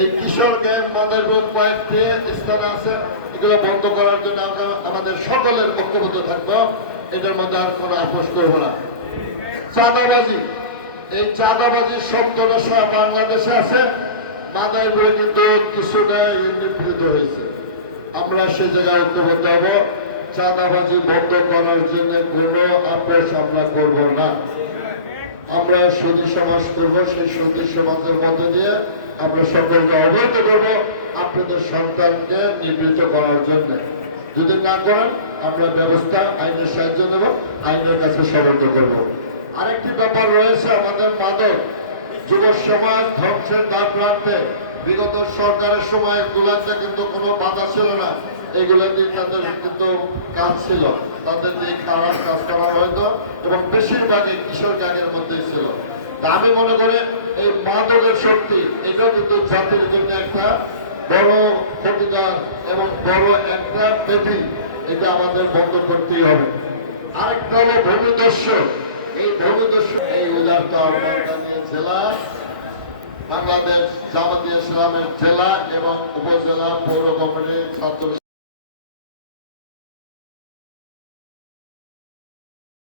এই কিশোর গ্যাং মদের কয়েকটি স্থান আছে, এগুলো বন্ধ করার জন্য আমাদের সকলের ঐক্যবদ্ধ থাকবো। এটার মধ্যে আর কোনো আপোষ করবো না। চাঁদাবাজি, এই চাঁদাবাজির শব্দটা সারা বাংলাদেশে আছে, মাদারীপুরে কিন্তু কিছুটা নিবৃত হয়েছে। আমরা সে জায়গায় ঐক্যবদ্ধ হব। চাঁদাবাজি বন্ধ করার জন্য কোনো আপোষ আমরা করব না। আমরা সুধী সমাজ করব, সেই সুধী সমাজের মধ্যে দিয়ে আমরা সকলকে অবহিত করব আপনাদের সন্তানকে নিবৃত্ত করার জন্য। যদি না করেন আমরা ব্যবস্থা আইনের সাহায্য নেব, আইনের কাছে সমর্থ করব। আরেকটি ব্যাপার রয়েছে, আমাদের মাদক যুব সমাজ ধ্বংসের দ্বার প্রান্তে। বিগত সরকারের সময় এগুলাতে কিন্তু কোনো বাধা ছিল না, এগুলো দিয়ে তাদের কিন্তু কাজ ছিল, তাদের দিয়ে খারাপ কাজ করা হয়তো, এবং বেশিরভাগই কিশোর গ্যাংয়ের মধ্যেই ছিল। তা আমি মনে করি এই মাদকের শক্তি এটাও কিন্তু জাতির জন্য একটা বড় ক্ষতিকর এবং বড় একটা ব্যাধি, এটা আমাদের বন্ধ করতেই হবে। আরেকটা হলো ভূমিদস্যু। এই ভূমিদস্যু এই উদারতা আহ্বান জানিয়ে জেলা বাংলাদেশ জামাতে ইসলামের জেলা এবং উপজেলা পৌর কমিটির ছাত্র